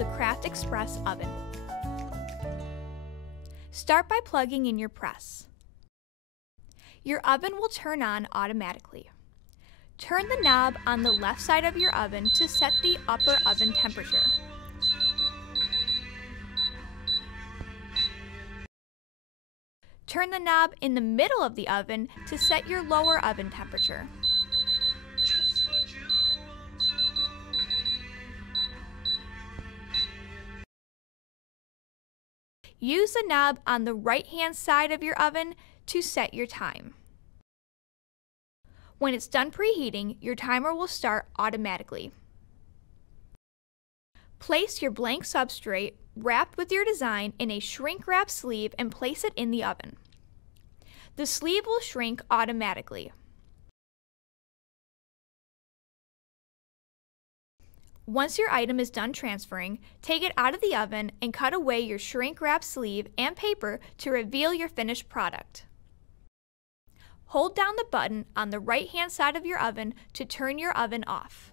the Craft Express oven. Start by plugging in your press. Your oven will turn on automatically. Turn the knob on the left side of your oven to set the upper oven temperature. Turn the knob in the middle of the oven to set your lower oven temperature. Use the knob on the right-hand side of your oven to set your time. When it's done preheating, your timer will start automatically. Place your blank substrate wrapped with your design in a shrink wrap sleeve and place it in the oven. The sleeve will shrink automatically. Once your item is done transferring, take it out of the oven and cut away your shrink wrap sleeve and paper to reveal your finished product. Hold down the button on the right-hand side of your oven to turn your oven off.